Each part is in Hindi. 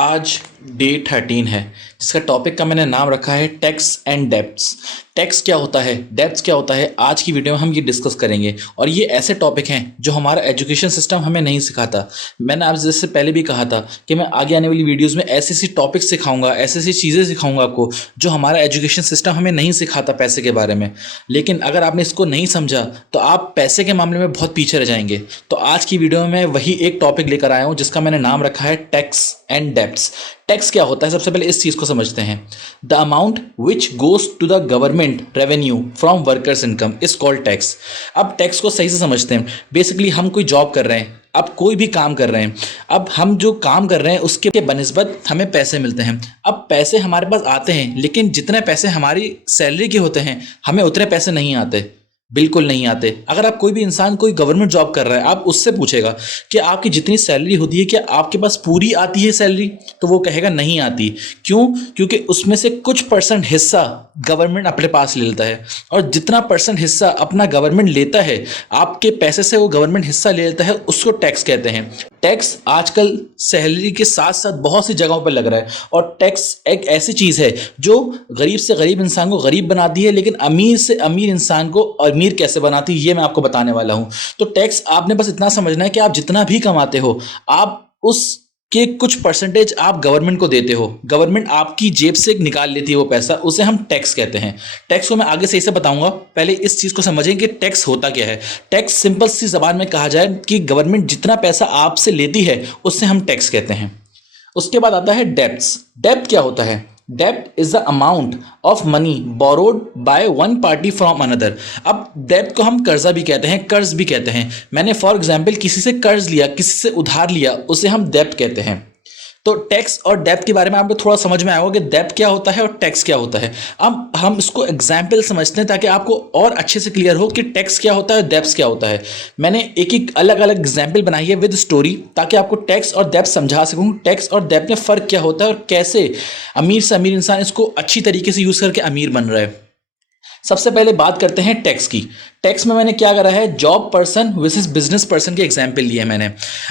आज डे 13 है जिसका टॉपिक का मैंने नाम रखा है टैक्स एंड डेब्ट्स। टैक्स क्या होता है, डेब्ट्स क्या होता है, आज की वीडियो में हम ये डिस्कस करेंगे। और ये ऐसे टॉपिक हैं जो हमारा एजुकेशन सिस्टम हमें नहीं सिखाता। मैंने आप जैसे पहले भी कहा था कि मैं आगे आने वाली वीडियोज़ में ऐसी ऐसी टॉपिक सिखाऊंगा, ऐसी ऐसी चीज़ें सिखाऊंगा आपको जो हमारा एजुकेशन सिस्टम हमें नहीं सिखाता पैसे के बारे में। लेकिन अगर आपने इसको नहीं समझा तो आप पैसे के मामले में बहुत पीछे रह जाएंगे। तो आज की वीडियो में मैं वही एक टॉपिक लेकर आया हूँ जिसका मैंने नाम रखा है टैक्स एंड डेब्ट्स। टैक्स क्या होता है, सबसे पहले इस चीज़ को समझते हैं। The amount which goes to the government revenue from workers income is called tax. अब टैक्स को सही से समझते हैं। बेसिकली हम कोई जॉब कर रहे हैं, अब कोई भी काम कर रहे हैं, अब हम जो काम कर रहे हैं उसके बनिस्बत हमें पैसे मिलते हैं। अब पैसे हमारे पास आते हैं, लेकिन जितने पैसे हमारी सैलरी के होते हैं हमें उतने पैसे नहीं आते, बिल्कुल नहीं आते। अगर आप कोई भी इंसान कोई गवर्नमेंट जॉब कर रहा है, आप उससे पूछेगा कि आपकी जितनी सैलरी होती है क्या आपके पास पूरी आती है सैलरी, तो वो कहेगा नहीं आती। क्यों? क्योंकि उसमें से कुछ परसेंट हिस्सा गवर्नमेंट अपने पास ले लेता है, और जितना परसेंट हिस्सा अपना गवर्नमेंट लेता है, आपके पैसे से वो गवर्नमेंट हिस्सा ले लेता है, उसको टैक्स कहते हैं। टैक्स आजकल सैलरी के साथ साथ बहुत सी जगहों पर लग रहा है, और टैक्स एक ऐसी चीज़ है जो गरीब से गरीब इंसान को गरीब बनाती है, लेकिन अमीर से अमीर इंसान को अमीर कैसे बनाती है ये मैं आपको बताने वाला हूँ। तो टैक्स आपने बस इतना समझना है कि आप जितना भी कमाते हो, आप उसके कुछ परसेंटेज आप गवर्नमेंट को देते हो, गवर्नमेंट आपकी जेब से निकाल लेती है वो पैसा, उसे हम टैक्स कहते हैं। टैक्स को मैं आगे सही से बताऊंगा, पहले इस चीज़ को समझें कि टैक्स होता क्या है। टैक्स सिंपल सी जबान में कहा जाए कि गवर्नमेंट जितना पैसा आपसे लेती है उससे हम टैक्स कहते हैं। उसके बाद आता है डेब्ट्स। डेब्ट क्या होता है? डेब्ट is the amount of money borrowed by one party from another. अब डेब्ट को हम कर्जा भी कहते हैं, कर्ज भी कहते हैं। मैंने फॉर एग्जाम्पल किसी से कर्ज लिया, किसी से उधार लिया, उसे हम डेब्ट कहते हैं। तो टैक्स और डेब्ट के बारे में आपको थोड़ा समझ में आया होगा कि डेब्ट क्या होता है और टैक्स क्या होता है। अब हम इसको एग्जाम्पल समझते हैं ताकि आपको और अच्छे से क्लियर हो कि टैक्स क्या होता है और डेब्ट क्या होता है। मैंने एक एक अलग अलग एग्जाम्पल बनाई है विद स्टोरी, ताकि आपको टैक्स और डेब्ट समझा सकूँ, टैक्स और डेब्ट में फ़र्क क्या होता है और कैसे अमीर से अमीर इंसान इसको अच्छी तरीके से यूज़ करके अमीर बन रहा है। सबसे पहले बात करते हैं टैक्स की। टैक्स में मैंने क्या करा है, job person versus business person के एग्जाम्पल लिए मैंने।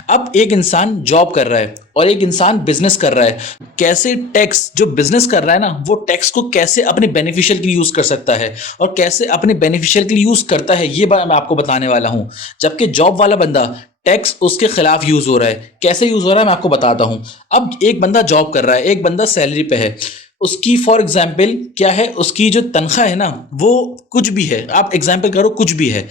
अब एक इंसान जॉब कर रहा है और एक इंसान बिजनेस कर रहा है। कैसे टैक्स जो बिजनेस कर रहा है ना, वो टैक्स को कैसे अपने बेनिफिशियल के लिए यूज कर सकता है और कैसे अपने बेनिफिशियल के लिए यूज करता है, ये बात मैं आपको बताने वाला हूं। जबकि जॉब वाला बंदा टैक्स उसके खिलाफ यूज हो रहा है। कैसे यूज हो रहा है मैं आपको बताता हूं। अब एक बंदा जॉब कर रहा है, एक बंदा सैलरी पे है। उसकी फॉर एग्जाम्पल क्या है, उसकी जो तनख्वाह है ना, वो कुछ भी है, आप एग्जाम्पल करो कुछ भी है,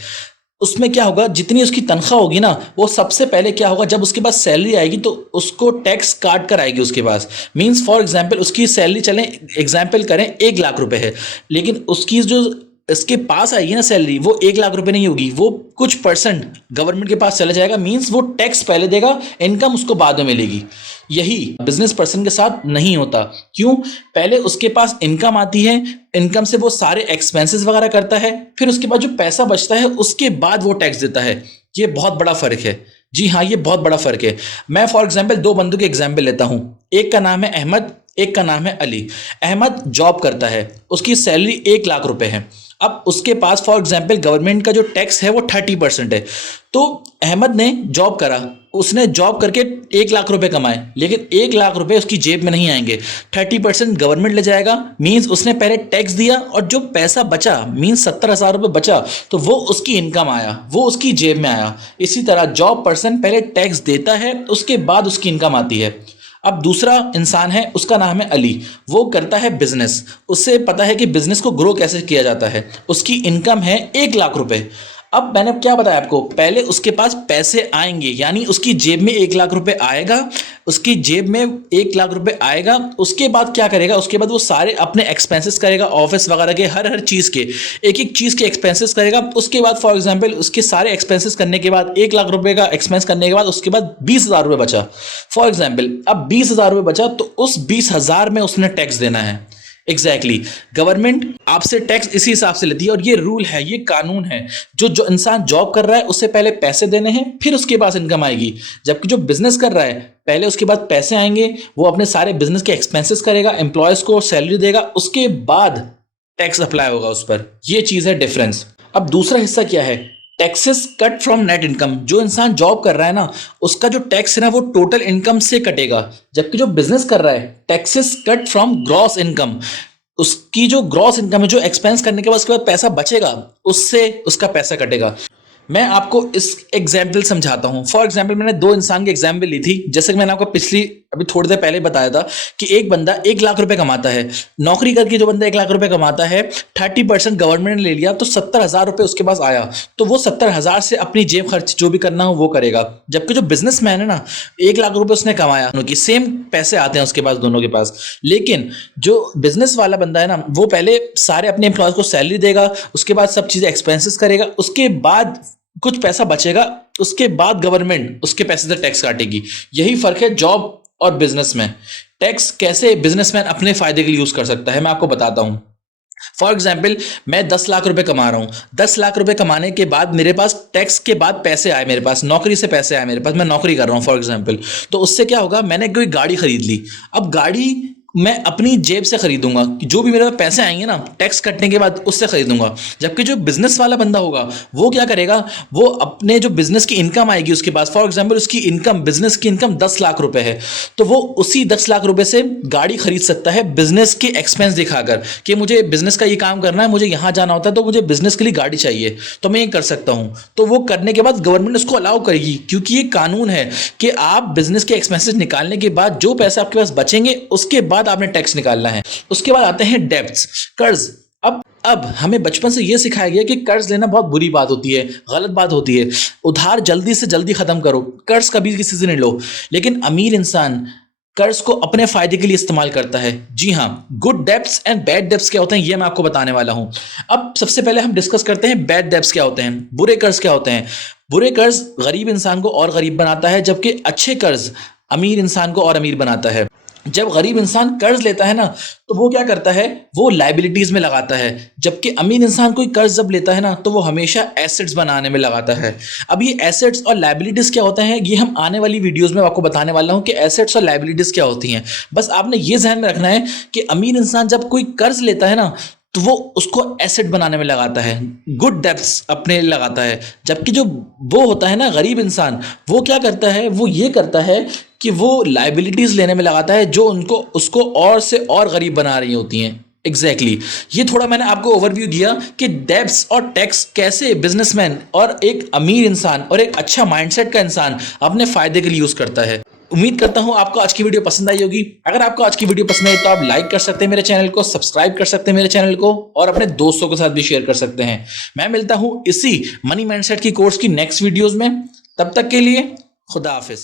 उसमें क्या होगा, जितनी उसकी तनख्वाह होगी ना, वो सबसे पहले क्या होगा, जब उसके पास सैलरी आएगी तो उसको टैक्स काट कर आएगी उसके पास। मींस फॉर एग्जाम्पल उसकी सैलरी चलें, एग्जाम्पल करें 1 लाख रुपए है, लेकिन उसकी जो इसके पास आएगी ना सैलरी, वो 1 लाख रुपए नहीं होगी, वो कुछ परसेंट गवर्नमेंट के पास चला जाएगा। मींस वो टैक्स पहले देगा, इनकम उसको बाद में मिलेगी। यही बिजनेस पर्सन के साथ नहीं होता। क्यों? पहले उसके पास इनकम आती है, इनकम से वो सारे एक्सपेंसेस वगैरह करता है, फिर उसके बाद जो पैसा बचता है उसके बाद वो टैक्स देता है। ये बहुत बड़ा फर्क है। जी हाँ, ये बहुत बड़ा फर्क है। मैं फॉर एग्जाम्पल 2 बंदों के एग्जाम्पल लेता हूं। एक का नाम है अहमद, एक का नाम है अली। अहमद जॉब करता है, उसकी सैलरी 1 लाख रुपए है। अब उसके पास फॉर एग्जाम्पल गवर्नमेंट का जो टैक्स है वो 30% है। तो अहमद ने जॉब करा, उसने जॉब करके 1 लाख रुपए कमाए, लेकिन 1 लाख रुपए उसकी जेब में नहीं आएंगे, 30% गवर्नमेंट ले जाएगा। मींस उसने पहले टैक्स दिया और जो पैसा बचा, मींस 70,000 रुपये बचा, तो वो उसकी इनकम आया, वो उसकी जेब में आया। इसी तरह जॉब पर्सन पहले टैक्स देता है, उसके बाद उसकी इनकम आती है। अब दूसरा इंसान है, उसका नाम है अली। वो करता है बिजनेस, उससे पता है कि बिजनेस को ग्रो कैसे किया जाता है। उसकी इनकम है 1 लाख रुपए। अब मैंने क्या बताया आपको, पहले उसके पास पैसे आएंगे, यानी उसकी जेब में 1 लाख रुपए आएगा, उसकी जेब में 1 लाख रुपए आएगा। उसके बाद क्या करेगा, उसके बाद वो सारे अपने एक्सपेंसेस करेगा, ऑफिस वगैरह के हर चीज़ के, एक एक चीज़ के एक्सपेंसेस करेगा। उसके बाद फॉर एग्जांपल उसके सारे एक्सपेंसेस करने के बाद, 1 लाख रुपए का एक्सपेंस करने के बाद उसके बाद 20,000 रुपये बचा। फॉर एग्जाम्पल अब 20,000 रुपये बचा, तो उस 20,000 में उसने टैक्स देना है। एग्जैक्टली गवर्नमेंट आपसे टैक्स इसी हिसाब से लेती है, और ये रूल है, ये कानून है। जो इंसान जॉब कर रहा है उससे पहले पैसे देने हैं, फिर उसके पास इनकम आएगी। जबकि जो बिजनेस कर रहा है, पहले उसके बाद पैसे आएंगे, वो अपने सारे बिजनेस के एक्सपेंसेस करेगा, एम्प्लॉयज को सैलरी देगा, उसके बाद टैक्स अप्लाई होगा उस पर। ये चीज़ है डिफरेंस। अब दूसरा हिस्सा क्या है, taxes cut from net income. जो इंसान जॉब कर रहा है ना, उसका जो टैक्स है ना वो टोटल इनकम से कटेगा, जबकि जो बिजनेस कर रहा है taxes cut from gross income. उसकी जो ग्रॉस इनकम है, जो एक्सपेंस करने के बाद उसके बाद पैसा बचेगा, उससे उसका पैसा कटेगा। मैं आपको इस एग्जाम्पल समझाता हूं। फॉर एग्जाम्पल मैंने दो इंसान की एग्जाम्पल ली थी। जैसे कि मैंने आपको अभी थोड़ी देर पहले बताया था कि एक बंदा 1 लाख रुपए कमाता है, नौकरी करके जो बंदा 1 लाख रुपए कमाता है, 30% गवर्नमेंट ने ले लिया तो 70,000 रुपए उसके पास आया, तो वो 70,000 से अपनी जेब खर्च जो भी करना हो वो करेगा। जबकि जो बिजनेसमैन है ना, 1 लाख रुपए उसने कमाया, उनकी सेम पैसे आते हैं उसके पास, दोनों के पास। लेकिन जो बिजनेस वाला बंदा है ना, वो पहले सारे अपने एम्प्लॉयज को सैलरी देगा, उसके बाद सब चीजें एक्सपेंसेस करेगा, उसके बाद कुछ पैसा बचेगा, उसके बाद गवर्नमेंट उसके पैसे से टैक्स काटेगी। यही फर्क है जॉब और बिजनेस में। टैक्स कैसे बिजनेसमैन अपने फायदे के लिए यूज कर सकता है, मैं आपको बताता हूं। फॉर एग्जाम्पल, मैं 10 लाख रुपए कमा रहा हूं। 10 लाख रुपए कमाने के बाद मेरे पास टैक्स के बाद पैसे आए, मेरे पास नौकरी से पैसे आए, मेरे पास, मैं नौकरी कर रहा हूं फॉर एग्जाम्पल। तो उससे क्या होगा, मैंने कोई गाड़ी खरीद ली। अब गाड़ी मैं अपनी जेब से खरीदूंगा, कि जो भी मेरे पास पैसे आएंगे ना टैक्स कटने के बाद, उससे खरीदूंगा। जबकि जो बिजनेस वाला बंदा होगा वो क्या करेगा, वो अपने जो बिजनेस की इनकम आएगी उसके पास, फॉर एग्जाम्पल उसकी इनकम, बिजनेस की इनकम 10 लाख रुपए है, तो वो उसी 10 लाख रुपए से गाड़ी खरीद सकता है बिजनेस के एक्सपेंस दिखाकर, कि मुझे बिजनेस का ये काम करना है, मुझे यहां जाना होता है, तो मुझे बिजनेस के लिए गाड़ी चाहिए, तो मैं ये कर सकता हूं। तो वो करने के बाद गवर्नमेंट उसको अलाउ करेगी, क्योंकि ये कानून है कि आप बिजनेस के एक्सपेंसेस निकालने के बाद जो पैसे आपके पास बचेंगे उसके बाद आपने टैक्स निकालना है। उसके बाद आते हैं डेब्ट्स, कर्ज। अब हमें बचपन से यह सिखाया गया कि कर्ज लेना बहुत बुरी बात होती है, गलत बात होती है, उधार जल्दी से जल्दी खत्म करो, कर्ज कभी किसी से नहीं लो। लेकिन अमीर इंसान कर्ज को अपने फायदे के लिए इस्तेमाल करता है। जी हाँ, good debts and bad debts क्या होते हैं ये मैं आपको बताने वाला हूं। अब सबसे पहले हम डिस्कस करते हैं बैड डेब्ट्स क्या होते हैं, बुरे कर्ज क्या होते हैं। बुरे कर्ज गरीब इंसान को और गरीब बनाता है, जबकि अच्छे कर्ज अमीर इंसान को और अमीर बनाता है। जब गरीब इंसान कर्ज लेता है ना, तो वो क्या करता है, वो लाइबिलिटीज में लगाता है, जबकि अमीर इंसान कोई कर्ज जब लेता है ना, तो वो हमेशा एसेट्स बनाने में लगाता है। अब ये एसेट्स और लाइबिलिटीज क्या होता है, ये हम आने वाली वीडियोस में आपको बताने वाला हूं कि एसेट्स और लाइबिलिटीज क्या होती हैं। बस आपने ये ध्यान में रखना है कि अमीर इंसान जब कोई कर्ज लेता है ना, तो वो उसको एसेट बनाने में लगाता है, गुड डेब्ट्स अपने लगाता है। जबकि जो वो होता है ना गरीब इंसान, वो क्या करता है, वो ये करता है कि वो लाइबिलिटीज लेने में लगाता है, जो उनको उसको और से और गरीब बना रही होती हैं। एग्जैक्टली ये थोड़ा मैंने आपको ओवरव्यू दिया कि डेब्ट्स और टैक्स कैसे बिजनेसमैन और एक अमीर इंसान और एक अच्छा माइंडसेट का इंसान अपने फायदे के लिए यूज करता है। उम्मीद करता हूं आपको आज की वीडियो पसंद आई होगी। अगर आपको आज की वीडियो पसंद आई तो आप लाइक कर सकते हैं मेरे चैनल को, सब्सक्राइब कर सकते हैं मेरे चैनल को, और अपने दोस्तों के साथ भी शेयर कर सकते हैं। मैं मिलता हूं इसी मनी माइंडसेट की कोर्स की नेक्स्ट वीडियोस में। तब तक के लिए खुदा हाफिज।